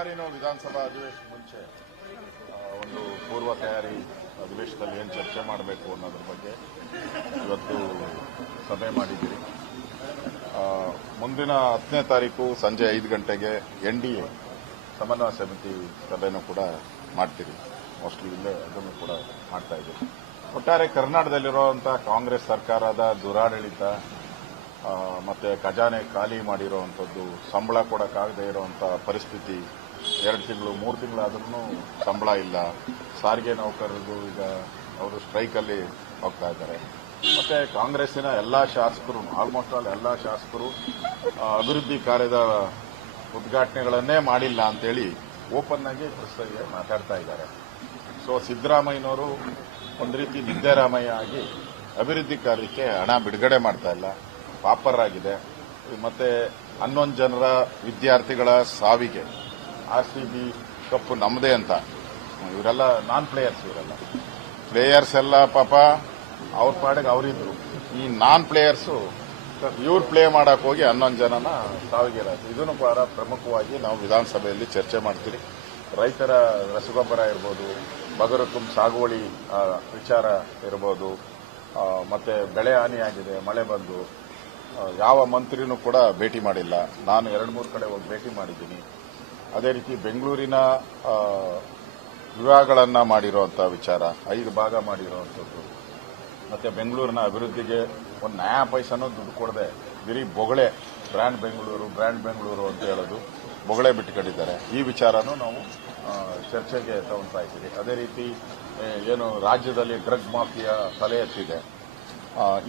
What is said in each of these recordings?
ಸರ್ಕಾರಿನೂ ವಿಧಾನಸಭಾ ಅಧಿವೇಶನ ಮುಂಚೆ ಒಂದು ಪೂರ್ವ ತಯಾರಿ ಅಧಿವೇಶನದಲ್ಲಿ ಏನು ಚರ್ಚೆ ಮಾಡಬೇಕು ಅನ್ನೋದ್ರ ಬಗ್ಗೆ ಇವತ್ತು ಸಭೆ ಮಾಡಿದ್ದೀರಿ. ಮುಂದಿನ 10ನೇ ತಾರೀಕು ಸಂಜೆ 5 ಗಂಟೆಗೆ NDA ಸಮನ್ವಯ ಸಮಿತಿ ಸಭೆನೂ ಕೂಡ ಮಾಡ್ತೀರಿ. ಮೋಸ್ಟ್ಲಿ ಇಲ್ಲೇ ಅದನ್ನು ಕೂಡ ಮಾಡ್ತಾ ಇದ್ದೀರಿ. ಒಟ್ಟಾರೆ ಕರ್ನಾಟಕದಲ್ಲಿರುವಂಥ ಕಾಂಗ್ರೆಸ್ ಸರ್ಕಾರದ ದುರಾಡಳಿತ ಮತ್ತೆ ಖಜಾನೆ ಖಾಲಿ ಮಾಡಿರುವಂಥದ್ದು, ಸಂಬಳ ಕೊಡೋಕ್ಕಾಗದೇ ಇರುವಂಥ ಪರಿಸ್ಥಿತಿ, 2 ತಿಂಗಳು 3 ತಿಂಗಳಾದ್ರೂ ಸಂಬಳ ಇಲ್ಲ. ಸಾರಿಗೆ ನೌಕರರಿಗೂ ಈಗ ಅವರು ಸ್ಟ್ರೈಕಲ್ಲಿ ಹೋಗ್ತಾ ಇದ್ದಾರೆ. ಮತ್ತೆ ಕಾಂಗ್ರೆಸ್ಸಿನ ಎಲ್ಲ ಶಾಸಕರು, ಆಲ್ಮೋಸ್ಟ್ ಆಲ್ ಎಲ್ಲ ಶಾಸಕರು ಅಭಿವೃದ್ಧಿ ಕಾರ್ಯದ ಉದ್ಘಾಟನೆಗಳನ್ನೇ ಮಾಡಿಲ್ಲ ಅಂತೇಳಿ ಓಪನ್ ಆಗಿ ಪ್ರಸ್ತುತ ಮಾತಾಡ್ತಾ ಇದ್ದಾರೆ. ಸೊ ಸಿದ್ದರಾಮಯ್ಯನವರು ಒಂದು ರೀತಿ ನಿದ್ದೆರಾಮಯ್ಯ ಆಗಿ ಅಭಿವೃದ್ಧಿ ಕಾರ್ಯಕ್ಕೆ ಹಣ ಬಿಡುಗಡೆ ಮಾಡ್ತಾ ಇಲ್ಲ, ಪಾಪರಾಗಿದೆ. ಮತ್ತೆ 11 ಜನರ ವಿದ್ಯಾರ್ಥಿಗಳ ಸಾವಿಗೆ RCB ಕಪ್ಪು ನಮ್ಮದೇ ಅಂತ ಇವರೆಲ್ಲ ನಾನ್ ಪ್ಲೇಯರ್ಸ್, ಇವರೆಲ್ಲ ಪ್ಲೇಯರ್ಸ್ ಎಲ್ಲ ಪಾಪ ಅವ್ರ ಪಾಡಿಗೆ ಅವರಿದ್ರು. ಈ ನಾನ್ ಪ್ಲೇಯರ್ಸು ಇವ್ರು ಪ್ಲೇ ಮಾಡಕ್ ಹೋಗಿ 11 ಜನನ ಸಾವಿಗೆರಾಯ್ತು. ಇದನ್ನು ಕೂಡ ಪ್ರಮುಖವಾಗಿ ನಾವು ವಿಧಾನಸಭೆಯಲ್ಲಿ ಚರ್ಚೆ ಮಾಡ್ತೀರಿ. ರೈತರ ರಸಗೊಬ್ಬರ ಇರ್ಬೋದು, ಬಗರುಕುಂ ಸಾಗುವಳಿ ವಿಚಾರ ಇರ್ಬೋದು, ಮತ್ತೆ ಬೆಳೆ ಹಾನಿಯಾಗಿದೆ, ಮಳೆ ಬಂದು ಯಾವ ಮಂತ್ರಿನೂ ಕೂಡ ಭೇಟಿ ಮಾಡಿಲ್ಲ. ನಾನು 2-3 ಕಡೆ ಹೋಗಿ ಭೇಟಿ ಮಾಡಿದ್ದೀನಿ. ಅದೇ ರೀತಿ ಬೆಂಗಳೂರಿನ ವಿವಾಹಗಳನ್ನ ಮಾಡಿರುವಂತಹ ವಿಚಾರ, 5 ಭಾಗ ಮಾಡಿರುವಂಥದ್ದು, ಮತ್ತೆ ಬೆಂಗಳೂರಿನ ಅಭಿವೃದ್ಧಿಗೆ ಒಂದು ನಯಾ ಪೈಸನೂ ದುಡ್ಡು ಕೊಡದೆ ಬರೀ ಬೊಗಳೆ ಬ್ರ್ಯಾಂಡ್ ಬೆಂಗಳೂರು ಅಂತ ಹೇಳೋದು, ಬೊಗಳೆ ಬಿಟ್ಟುಕೊಂಡಿದ್ದಾರೆ. ಈ ವಿಚಾರನೂ ನಾವು ಚರ್ಚೆಗೆ ತಗೊಳ್ತಾ ಇದ್ದೀವಿ. ಅದೇ ರೀತಿ ಏನು ರಾಜ್ಯದಲ್ಲಿ ಡ್ರಗ್ ಮಾಫಿಯಾ ತಲೆ ಎತ್ತಿದೆ,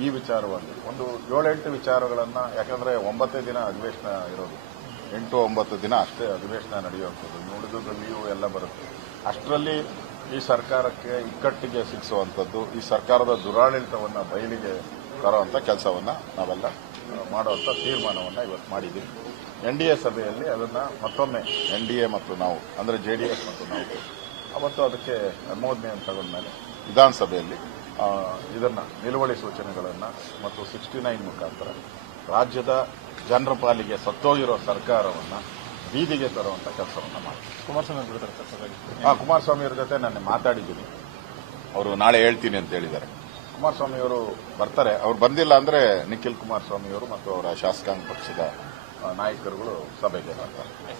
ಈ ವಿಚಾರವಾಗಿ ಒಂದು 7-8 ವಿಚಾರಗಳನ್ನು, ಯಾಕಂದ್ರೆ 9 ದಿನ ಅಧಿವೇಶನ ಇರೋದು, 8-9 ದಿನ ಅಷ್ಟೇ ಅಧಿವೇಶನ ನಡೆಯುವಂಥದ್ದು, ನುಡಿದು ಲೀವು ಎಲ್ಲ ಬರುತ್ತೆ. ಅಷ್ಟರಲ್ಲಿ ಈ ಸರ್ಕಾರಕ್ಕೆ ಇಕ್ಕಟ್ಟಿಗೆ ಸಿಕ್ಕಿಸುವಂಥದ್ದು, ಈ ಸರ್ಕಾರದ ದುರಾಡಳಿತವನ್ನು ಬಯಲಿಗೆ ತರುವಂಥ ಕೆಲಸವನ್ನು ನಾವೆಲ್ಲ ಮಾಡುವಂಥ ತೀರ್ಮಾನವನ್ನು ಇವತ್ತು ಮಾಡಿದ್ದೀವಿ. NDA ಸಭೆಯಲ್ಲಿ ಅದನ್ನು ಮತ್ತೊಮ್ಮೆ NDA ಮತ್ತು ನಾವು, ಅಂದರೆ JDS ಮತ್ತು ನಾವು ಅವತ್ತು ಅದಕ್ಕೆ ಅನುಮೋದನೆಯನ್ನು ತಗೊಂಡ್ಮೇಲೆ ವಿಧಾನಸಭೆಯಲ್ಲಿ ಇದನ್ನು ನಿಲುವಳಿ ಸೂಚನೆಗಳನ್ನು ಮತ್ತು 69 ಮುಖಾಂತರ ರಾಜ್ಯದ ಜನರ ಪಾಲಿಗೆ ಸತ್ತೋಗಿರೋ ಸರ್ಕಾರವನ್ನು ಬೀದಿಗೆ ತರುವಂಥ ಕೆಲಸವನ್ನು ಮಾಡಿ. ಕುಮಾರಸ್ವಾಮಿ ಅವರ ಜೊತೆ ನಾನು ಮಾತಾಡಿದ್ದೀನಿ. ಅವರು ನಾಳೆ ಹೇಳ್ತೀನಿ ಅಂತ ಹೇಳಿದ್ದಾರೆ. ಕುಮಾರಸ್ವಾಮಿ ಅವರು ಬರ್ತಾರೆ. ಅವ್ರು ಬಂದಿಲ್ಲ ಅಂದ್ರೆ ನಿಖಿಲ್ ಕುಮಾರಸ್ವಾಮಿ ಅವರು ಮತ್ತು ಅವರ ಶಾಸಕಾಂಗ ಪಕ್ಷದ ನಾಯಕರುಗಳು ಸಭೆಗೆ ಬರ್ತಾರೆ.